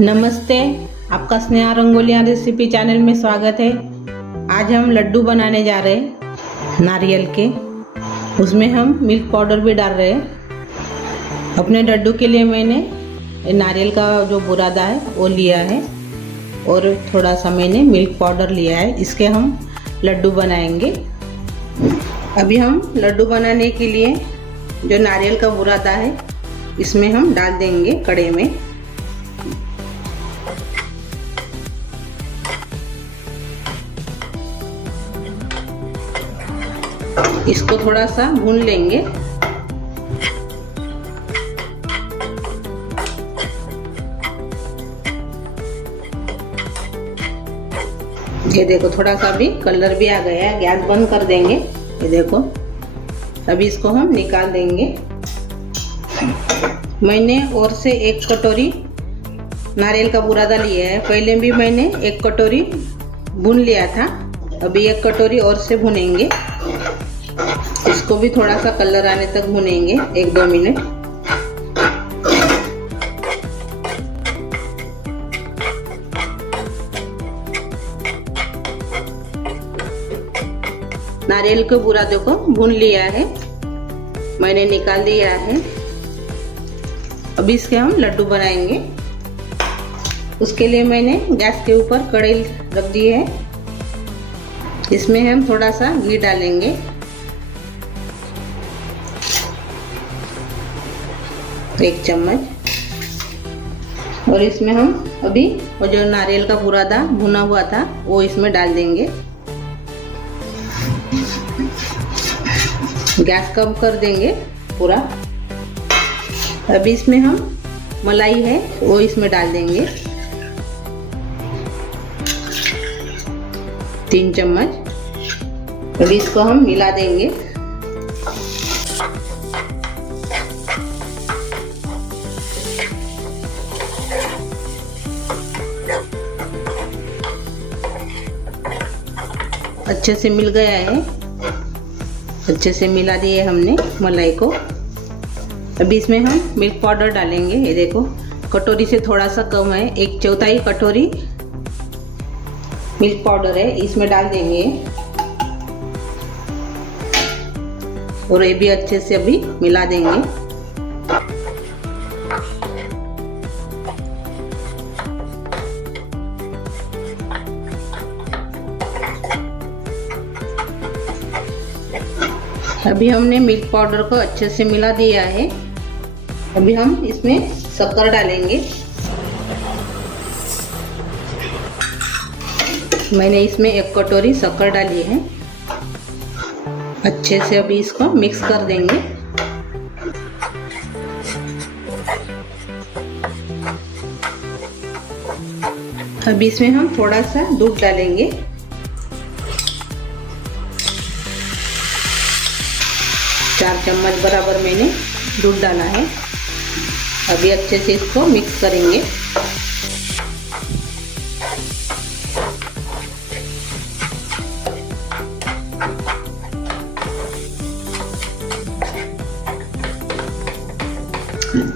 नमस्ते, आपका Sneha रंगोलिया recipe channel में स्वागत है। आज हम लड्डू बनाने जा रहे हैं नारियल के। उसमें हम मिल्क पाउडर भी डाल रहे हैं। अपने लड्डू के लिए मैंने नारियल का जो बुरादा है वो लिया है और थोड़ा सा मैंने मिल्क पाउडर लिया है। इसके हम लड्डू बनाएंगे। अभी हम लड्डू बनाने के लिए जो नारियल का बुरादा है इसमें हम डाल देंगे कढ़ाई में। इसको थोड़ा सा भून लेंगे। ये देखो थोड़ा सा भी कलर भी आ गया है। गैस बंद कर देंगे। ये देखो अभी इसको हम निकाल देंगे। मैंने और से 1 कटोरी नारियल का बुरादा लिया है। पहले भी मैंने 1 कटोरी भून लिया था। अभी 1 कटोरी और से भुनेंगे। इसको भी थोड़ा सा कलर आने तक भुनेंगे 1-2 मिनट। नारियल के बुरादे को भून लिया है, मैंने निकाल दिया है। अभी इसके हम लड्डू बनाएंगे। उसके लिए मैंने गैस के ऊपर कढ़ाई रख दी है। इसमें हम थोड़ा सा घी डालेंगे। एक चम्मच। और इसमें हम अभी वो जो नारियल का बुरादा भुना हुआ था वो इसमें डाल देंगे। गैस कम कर देंगे पूरा। अभी इसमें हम मलाई है वो इसमें डाल देंगे 3 चम्मच। अभी इसको हम मिला देंगे। अच्छे से मिल गया है। अच्छे से मिला दिए हमने मलाई को। अभी इसमें हम मिल्क पाउडर डालेंगे। ये देखो कटोरी से थोड़ा सा कम है, 1/4 कटोरी मिल्क पाउडर है, इसमें डाल देंगे। और ये भी अच्छे से अभी मिला देंगे। अभी हमने मिल्क पाउडर को अच्छे से मिला दिया है। अभी हम इसमें शक्कर डालेंगे। मैंने इसमें 1 कटोरी शक्कर डाली है। अच्छे से अभी इसको मिक्स कर देंगे। अभी इसमें हम थोड़ा सा दूध डालेंगे। 4 चम्मच बराबर मैंने दूध डाला है। अभी अच्छे से इसको मिक्स करेंगे।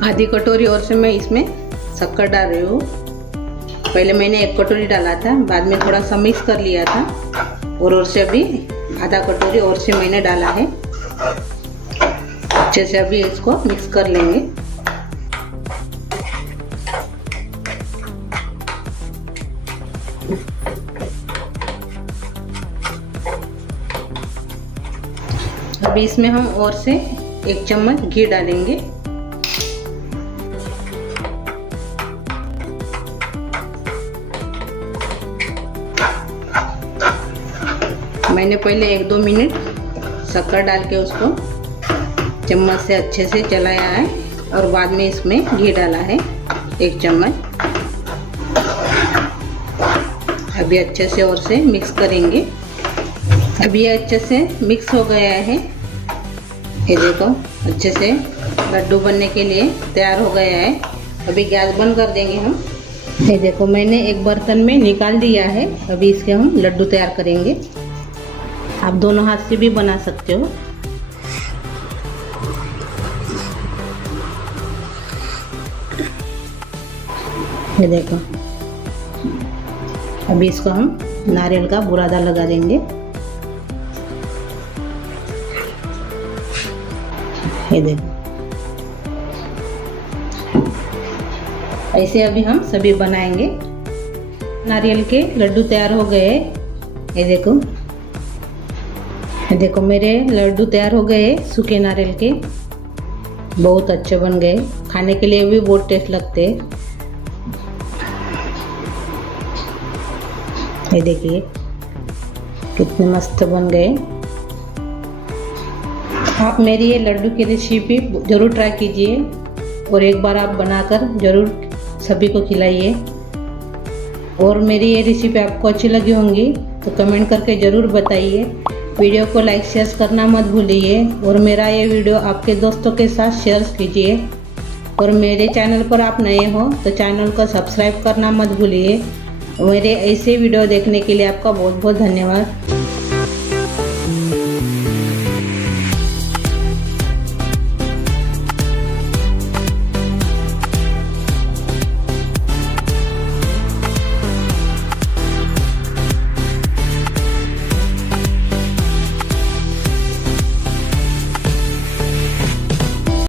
आधी कटोरी और से मैं इसमें शक्कर डाल रही हूँ। पहले मैंने 1 कटोरी डाला था, बाद में थोड़ा सा मिक्स कर लिया था और से अभी आधा कटोरी और से मैंने डाला है। अच्छे से अभी इसको मिक्स कर लेंगे। अभी इसमें हम और से 1 चम्मच घी डालेंगे। मैंने पहले 1-2 मिनट शक्कर डाल के उसको चम्मच से अच्छे से चलाया है और बाद में इसमें घी डाला है 1 चम्मच। अभी अच्छे से और से मिक्स करेंगे। अभी ये अच्छे से मिक्स हो गया है। ये देखो अच्छे से लड्डू बनने के लिए तैयार हो गया है। अभी गैस बंद कर देंगे हम। ये देखो मैंने एक बर्तन में निकाल दिया है। अभी इसके हम लड्डू तैयार करेंगे। आप दोनों हाथ से भी बना सकते हो। ये देखो, अभी इसको हम नारियल का बुरादा लगा देंगे। ये देखो, ऐसे अभी हम सभी बनाएंगे। नारियल के लड्डू तैयार हो गए। ये देखो मेरे लड्डू तैयार हो गए सूखे नारियल के, बहुत अच्छे बन गए, खाने के लिए भी बहुत टेस्ट लगते हैं। ये देखिए कितने मस्त बन गए। आप मेरी ये लड्डू की रेसिपी ज़रूर ट्राई कीजिए और एक बार आप बनाकर ज़रूर सभी को खिलाइए। और मेरी ये रेसिपी आपको अच्छी लगी होंगी तो कमेंट करके ज़रूर बताइए। वीडियो को लाइक शेयर करना मत भूलिए और मेरा ये वीडियो आपके दोस्तों के साथ शेयर कीजिए। और मेरे चैनल पर आप नए हो तो चैनल को सब्सक्राइब करना मत भूलिए। मेरे ऐसे वीडियो देखने के लिए आपका बहुत बहुत धन्यवाद।